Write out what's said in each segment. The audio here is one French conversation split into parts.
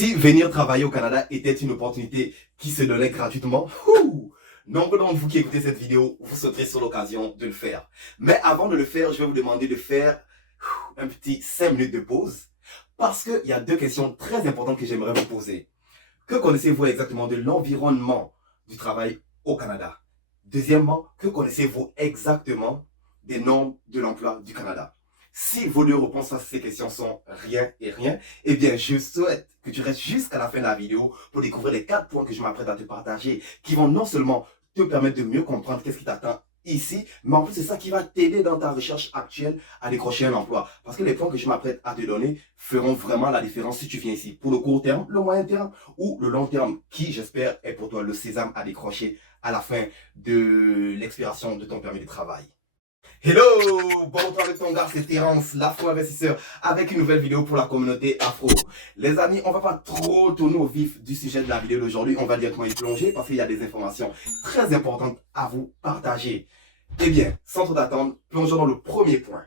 Si venir travailler au Canada était une opportunité qui se donnait gratuitement, nombre d'entre vous qui écoutez cette vidéo, vous sauterez sur l'occasion de le faire. Mais avant de le faire, je vais vous demander de faire un petit 5 minutes de pause parce qu'il y a deux questions très importantes que j'aimerais vous poser. Que connaissez-vous exactement de l'environnement du travail au Canada? Deuxièmement, que connaissez-vous exactement des normes de l'emploi du Canada? Si vos deux réponses à ces questions sont rien et rien, eh bien, je souhaite que tu restes jusqu'à la fin de la vidéo pour découvrir les 4 points que je m'apprête à te partager, qui vont non seulement te permettre de mieux comprendre qu'est-ce qui t'attend ici, mais en plus, c'est ça qui va t'aider dans ta recherche actuelle à décrocher un emploi. Parce que les points que je m'apprête à te donner feront vraiment la différence si tu viens ici pour le court terme, le moyen terme ou le long terme, qui, j'espère, est pour toi le sésame à décrocher à la fin de l'expiration de ton permis de travail. Hello, bonjour avec ton gars, c'est Terence, l'afro-investisseur, avec une nouvelle vidéo pour la communauté afro. Les amis, on va pas trop tourner au vif du sujet de la vidéo d'aujourd'hui, on va directement y plonger parce qu'il y a des informations très importantes à vous partager. Eh bien, sans trop attendre, plongeons dans le premier point.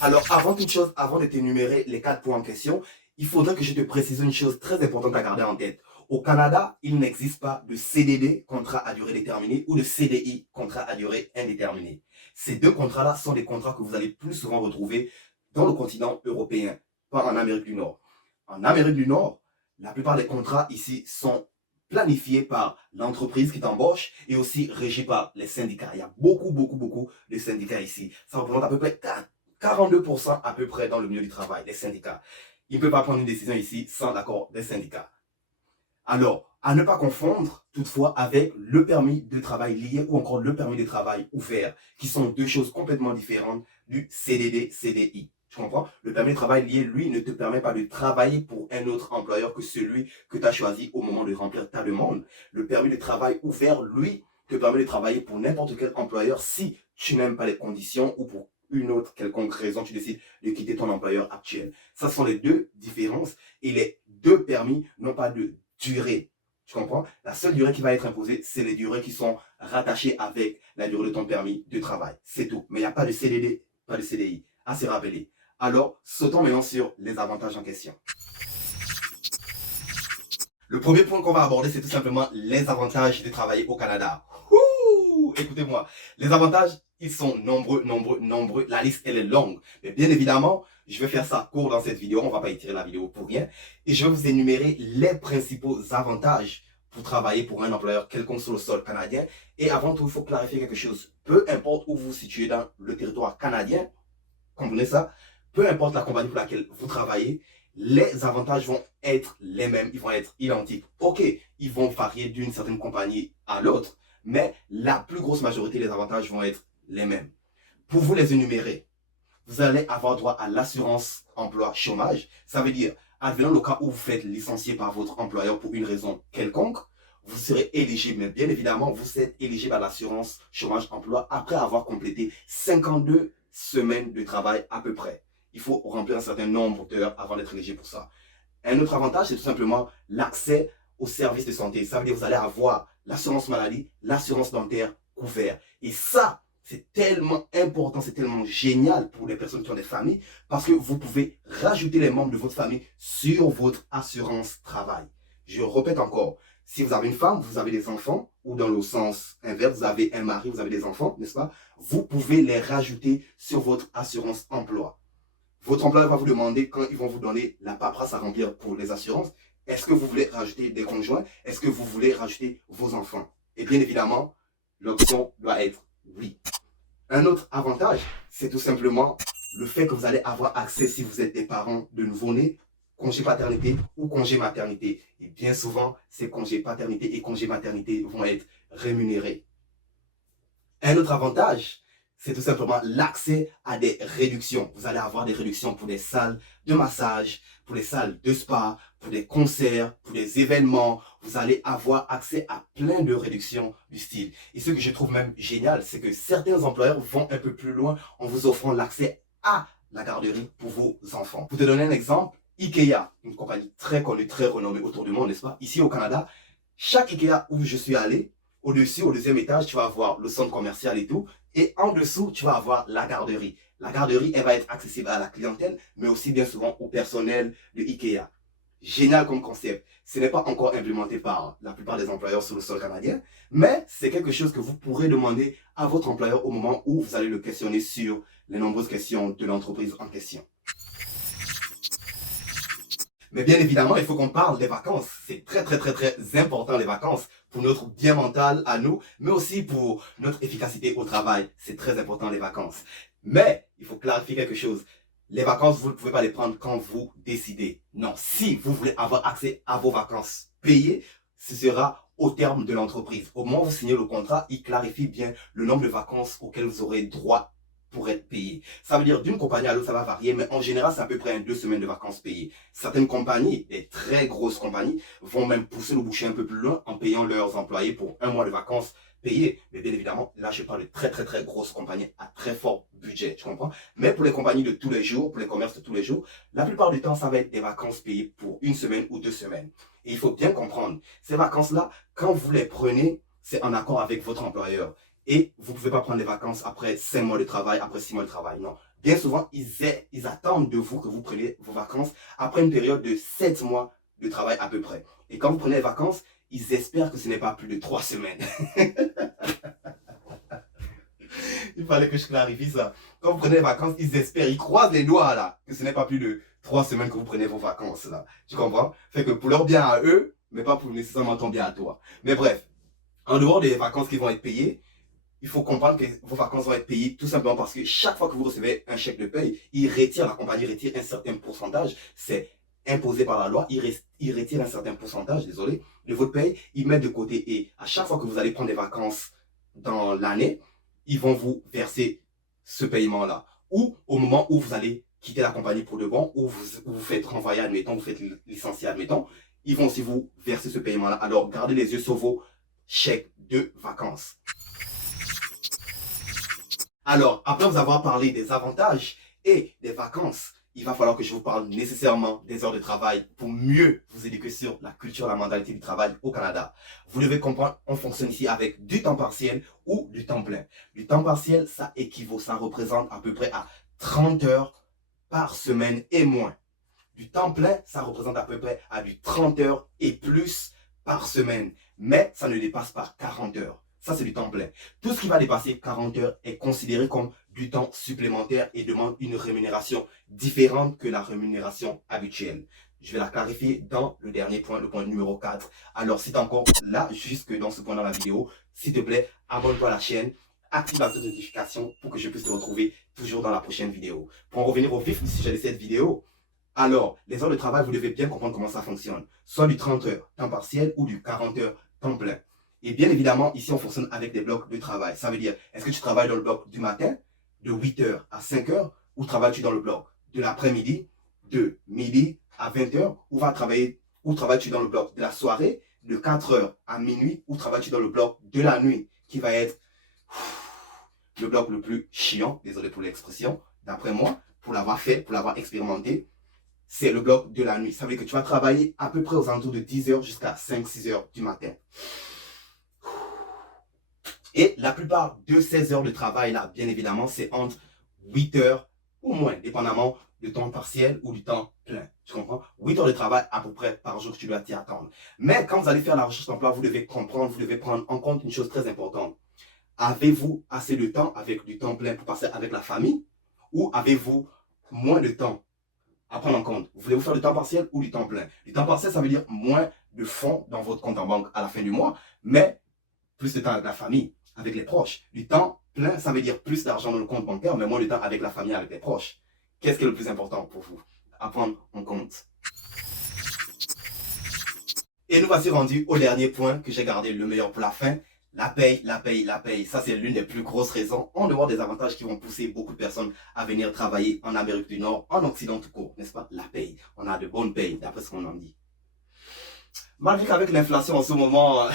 Alors, avant toute chose, avant de t'énumérer les 4 points en question, il faudrait que je te précise une chose très importante à garder en tête. Au Canada, il n'existe pas de CDD, contrat à durée déterminée, ou de CDI, contrat à durée indéterminée. Ces deux contrats-là sont des contrats que vous allez plus souvent retrouver dans le continent européen, pas en Amérique du Nord. En Amérique du Nord, la plupart des contrats ici sont planifiés par l'entreprise qui t'embauche et aussi régis par les syndicats. Il y a beaucoup de syndicats ici. Ça représente à peu près 42% à peu près dans le milieu du travail, les syndicats. Il ne peut pas prendre une décision ici sans l'accord des syndicats. Alors, à ne pas confondre toutefois avec le permis de travail lié ou encore le permis de travail ouvert, qui sont deux choses complètement différentes du CDD, CDI. Tu comprends? Le permis de travail lié, lui, ne te permet pas de travailler pour un autre employeur que celui que tu as choisi au moment de remplir ta demande. Le permis de travail ouvert, lui, te permet de travailler pour n'importe quel employeur si tu n'aimes pas les conditions ou pour une autre quelconque raison, tu décides de quitter ton employeur actuel. Ça sont les deux différences et les deux permis n'ont pas de durée. Tu comprends? La seule durée qui va être imposée, c'est les durées qui sont rattachées avec la durée de ton permis de travail. C'est tout. Mais il n'y a pas de CDD, pas de CDI. À se rappeler. Alors, sautons maintenant sur les avantages en question. Le premier point qu'on va aborder, c'est tout simplement les avantages de travailler au Canada. Écoutez-moi, les avantages, ils sont nombreux. La liste, elle est longue. Mais bien évidemment, je vais faire ça court dans cette vidéo. On ne va pas étirer la vidéo pour rien. Et je vais vous énumérer les principaux avantages pour travailler pour un employeur quelconque sur le sol canadien. Et avant tout, il faut clarifier quelque chose. Peu importe où vous vous situez dans le territoire canadien, comprenez ça, peu importe la compagnie pour laquelle vous travaillez, les avantages vont être les mêmes, ils vont être identiques. Ok, ils vont varier d'une certaine compagnie à l'autre, mais la plus grosse majorité des avantages vont être les mêmes. Pour vous les énumérer, vous allez avoir droit à l'assurance emploi chômage. Ça veut dire, advenant le cas où vous faites licencier par votre employeur pour une raison quelconque, vous serez éligible. Mais bien évidemment, vous êtes éligible à l'assurance chômage emploi après avoir complété 52 semaines de travail à peu près. Il faut remplir un certain nombre d'heures avant d'être éligible pour ça. Un autre avantage, c'est tout simplement l'accès aux services de santé. Ça veut dire que vous allez avoir l'assurance maladie, l'assurance dentaire couvert. Et ça, c'est tellement important, c'est tellement génial pour les personnes qui ont des familles parce que vous pouvez rajouter les membres de votre famille sur votre assurance travail. Je répète encore, si vous avez une femme, vous avez des enfants, ou dans le sens inverse, vous avez un mari, vous avez des enfants, n'est-ce pas? Vous pouvez les rajouter sur votre assurance emploi. Votre employeur va vous demander, quand ils vont vous donner la paperasse à remplir pour les assurances, est-ce que vous voulez rajouter des conjoints? Est-ce que vous voulez rajouter vos enfants? Et bien évidemment, l'option doit être oui. Un autre avantage, c'est tout simplement le fait que vous allez avoir accès, si vous êtes des parents de nouveau-nés, congé paternité ou congé maternité. Et bien souvent, ces congés paternité et congés maternité vont être rémunérés. Un autre avantage, c'est tout simplement l'accès à des réductions. Vous allez avoir des réductions pour des salles de massage, pour les salles de spa, pour des concerts, pour des événements. Vous allez avoir accès à plein de réductions du style. Et ce que je trouve même génial, c'est que certains employeurs vont un peu plus loin en vous offrant l'accès à la garderie pour vos enfants. Pour te donner un exemple, Ikea, une compagnie très connue, très renommée autour du monde, n'est-ce pas? Ici au Canada, chaque Ikea où je suis allé, au-dessus, au deuxième étage, tu vas avoir le centre commercial et tout. Et en dessous, tu vas avoir la garderie. La garderie, elle va être accessible à la clientèle, mais aussi bien souvent au personnel de Ikea. génial comme concept. Ce n'est pas encore implémenté par la plupart des employeurs sur le sol canadien, mais c'est quelque chose que vous pourrez demander à votre employeur au moment où vous allez le questionner sur les nombreuses questions de l'entreprise en question. Mais bien évidemment, il faut qu'on parle des vacances. C'est très important les vacances pour notre bien mental à nous, mais aussi pour notre efficacité au travail. C'est très important les vacances. Mais il faut clarifier quelque chose. Les vacances, vous ne pouvez pas les prendre quand vous décidez. Non, si vous voulez avoir accès à vos vacances payées, ce sera au terme de l'entreprise. Au moment où vous signez le contrat, il clarifie bien le nombre de vacances auxquelles vous aurez droit pour être payé. Ça veut dire d'une compagnie à l'autre, ça va varier, mais en général, c'est à peu près 2 semaines de vacances payées. Certaines compagnies, des très grosses compagnies, vont même pousser le bouchon un peu plus loin en payant leurs employés pour 1 mois de vacances payées. Mais bien évidemment, là, je parle de très grosses compagnies à très fort budget, tu comprends? Mais pour les compagnies de tous les jours, pour les commerces de tous les jours, la plupart du temps, ça va être des vacances payées pour 1 semaine ou 2 semaines. Et il faut bien comprendre, ces vacances-là, quand vous les prenez, c'est en accord avec votre employeur. Et vous ne pouvez pas prendre des vacances après 5 mois de travail, après 6 mois de travail. Non. Bien souvent, ils attendent de vous que vous preniez vos vacances après une période de 7 mois de travail à peu près. Et quand vous prenez les vacances, ils espèrent que ce n'est pas plus de 3 semaines. Il fallait que je clarifie ça. Quand vous prenez les vacances, ils espèrent, ils croisent les doigts là, que ce n'est pas plus de 3 semaines que vous prenez vos vacances là. Tu comprends? Fait que pour leur bien à eux, mais pas pour nécessairement ton bien à toi. Mais bref, en dehors des vacances qui vont être payées, il faut comprendre que vos vacances vont être payées tout simplement parce que chaque fois que vous recevez un chèque de paye, la compagnie retire un certain pourcentage. C'est imposé par la loi. Il retire un certain pourcentage, désolé, de votre paye. Ils mettent de côté et à chaque fois que vous allez prendre des vacances dans l'année, ils vont vous verser ce paiement-là. Ou au moment où vous allez quitter la compagnie pour de bon, ou vous faites renvoyer, admettons, vous faites licencier, admettons, ils vont aussi vous verser ce paiement-là. Alors, gardez les yeux sur vos chèques de vacances. Alors, après vous avoir parlé des avantages et des vacances, il va falloir que je vous parle nécessairement des heures de travail pour mieux vous éduquer sur la culture, la mentalité du travail au Canada. Vous devez comprendre, on fonctionne ici avec du temps partiel ou du temps plein. Du temps partiel, ça équivaut, ça représente à peu près à 30 heures par semaine et moins. Du temps plein, ça représente à peu près à du 30 heures et plus par semaine. Mais ça ne dépasse pas 40 heures. Ça, c'est du temps plein. Tout ce qui va dépasser 40 heures est considéré comme du temps supplémentaire et demande une rémunération différente que la rémunération habituelle. Je vais la clarifier dans le dernier point, le point numéro 4. Alors, si tu es encore là, jusque dans ce point dans la vidéo, s'il te plaît, abonne-toi à la chaîne, active la notification pour que je puisse te retrouver toujours dans la prochaine vidéo. Pour en revenir au vif du sujet de cette vidéo, alors, les heures de travail, vous devez bien comprendre comment ça fonctionne. Soit du 30 heures temps partiel ou du 40 heures temps plein. Et bien évidemment, ici, on fonctionne avec des blocs de travail. Ça veut dire, est-ce que tu travailles dans le bloc du matin, de 8 heures à 5 heures, ou travailles-tu dans le bloc de l'après-midi, de midi à 20 heures, ou travailles-tu dans le bloc de la soirée, de 4 heures à minuit, ou travailles-tu dans le bloc de la nuit, qui va être le bloc le plus chiant, désolé pour l'expression, d'après moi, pour l'avoir fait, pour l'avoir expérimenté, c'est le bloc de la nuit. Ça veut dire que tu vas travailler à peu près aux alentours de 10 heures jusqu'à 5-6 heures du matin. Et la plupart de ces heures de travail là, bien évidemment, c'est entre 8 heures ou moins, dépendamment du temps partiel ou du temps plein. Tu comprends? 8 heures de travail à peu près par jour, tu dois t'y attendre. Mais quand vous allez faire la recherche d'emploi, vous devez comprendre, vous devez prendre en compte une chose très importante. Avez-vous assez de temps avec du temps plein pour passer avec la famille? Ou avez-vous moins de temps à prendre en compte? Voulez-vous faire du temps partiel ou du temps plein? Du temps partiel, ça veut dire moins de fonds dans votre compte en banque à la fin du mois, mais plus de temps avec la famille, avec les proches. Du temps plein, ça veut dire plus d'argent dans le compte bancaire, mais moins de temps avec la famille, avec les proches. Qu'est-ce qui est le plus important pour vous à prendre en compte? Et nous voici rendus au dernier point que j'ai gardé le meilleur pour la fin. La paye, la paye, la paye. Ça, c'est l'une des plus grosses raisons, en dehors des avantages qui vont pousser beaucoup de personnes à venir travailler en Amérique du Nord, en Occident tout court, n'est-ce pas? La paye. On a de bonnes payes, d'après ce qu'on en dit. Malgré qu'avec l'inflation en ce moment...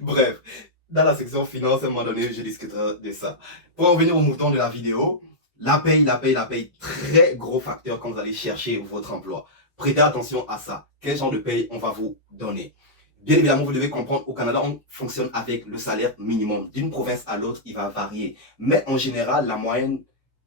Bref, dans la section finance, à un moment donné, je discuterai de ça. Pour en revenir au mouton de la vidéo, la paye, la paye, la paye, très gros facteur quand vous allez chercher votre emploi. Prêtez attention à ça. Quel genre de paye on va vous donner? Bien évidemment, vous devez comprendre, au Canada, on fonctionne avec le salaire minimum. D'une province à l'autre, il va varier. Mais en général, la moyenne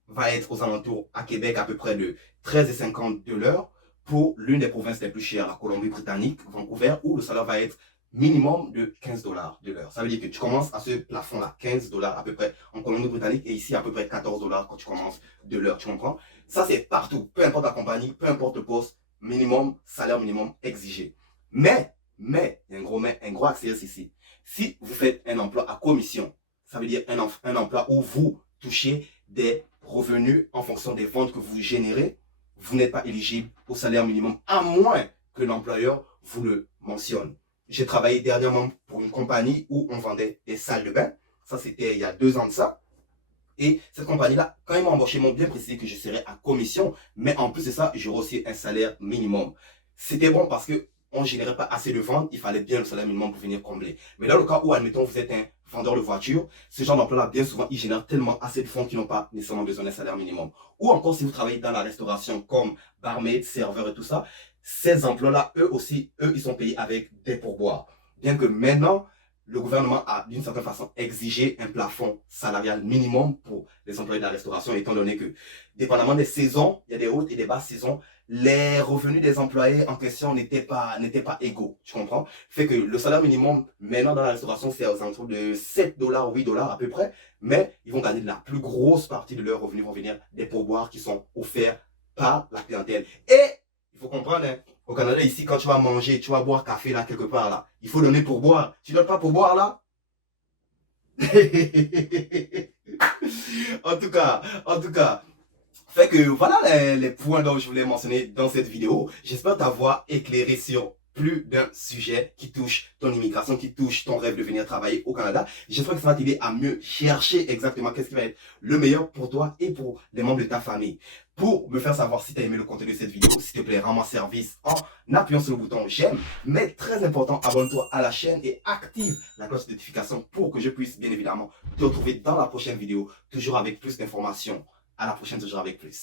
va être aux alentours, à Québec, à peu près de 13,50 de l'heure. pour l'une des provinces les plus chères, la Colombie-Britannique, Vancouver, où le salaire va être minimum de 15 $ de l'heure. Ça veut dire que tu commences à ce plafond-là, 15 $ à peu près en Colombie-Britannique, et ici à peu près 14 $ quand tu commences de l'heure, tu comprends? Ça, c'est partout, peu importe la compagnie, peu importe le poste, minimum, salaire minimum exigé. Mais, il y a un gros astérisque ici. Si vous faites un emploi à commission, ça veut dire un emploi où vous touchez des revenus en fonction des ventes que vous générez, vous n'êtes pas éligible au salaire minimum, à moins que l'employeur vous le mentionne. J'ai travaillé dernièrement pour une compagnie où on vendait des salles de bain. Ça, c'était il y a 2 ans de ça. Et cette compagnie-là, quand ils m'ont embauché, ils m'ont bien précisé que je serais à commission, mais en plus de ça, j'aurais aussi un salaire minimum. C'était bon parce que on ne générait pas assez de ventes, il fallait bien le salaire minimum pour venir combler. Mais dans le cas où, admettons, vous êtes un vendeur de voitures, ce genre d'emploi-là, bien souvent, ils génèrent tellement assez de fonds qu'ils n'ont pas nécessairement besoin d'un salaire minimum. Ou encore, si vous travaillez dans la restauration comme barmaid, serveur et tout ça, ces emplois-là, eux aussi, ils sont payés avec des pourboires. Bien que maintenant, le gouvernement a d'une certaine façon exigé un plafond salarial minimum pour les employés de la restauration, étant donné que, dépendamment des saisons, il y a des hautes et des basses saisons, les revenus des employés en question n'étaient pas égaux, tu comprends? Fait que le salaire minimum, maintenant dans la restauration, c'est aux alentours de 7 $, 8 $ à peu près, mais ils vont gagner de la plus grosse partie de leurs revenus vont venir des pourboires qui sont offerts par la clientèle. Et, il faut comprendre, hein, au Canada, ici, quand tu vas manger, tu vas boire café là, quelque part là, il faut donner pour boire. Tu donnes pas pour boire là? En tout cas, fait que voilà les points dont je voulais mentionner dans cette vidéo. J'espère t'avoir éclairé sur plus d'un sujet qui touche ton immigration, qui touche ton rêve de venir travailler au Canada. J'espère que ça va t'aider à mieux chercher exactement qu'est-ce qui va être le meilleur pour toi et pour les membres de ta famille. Pour me faire savoir si tu as aimé le contenu de cette vidéo, s'il te plaît, rends-moi service en appuyant sur le bouton j'aime. Mais très important, abonne-toi à la chaîne et active la cloche de notification pour que je puisse bien évidemment te retrouver dans la prochaine vidéo, toujours avec plus d'informations. À la prochaine, toujours avec plus.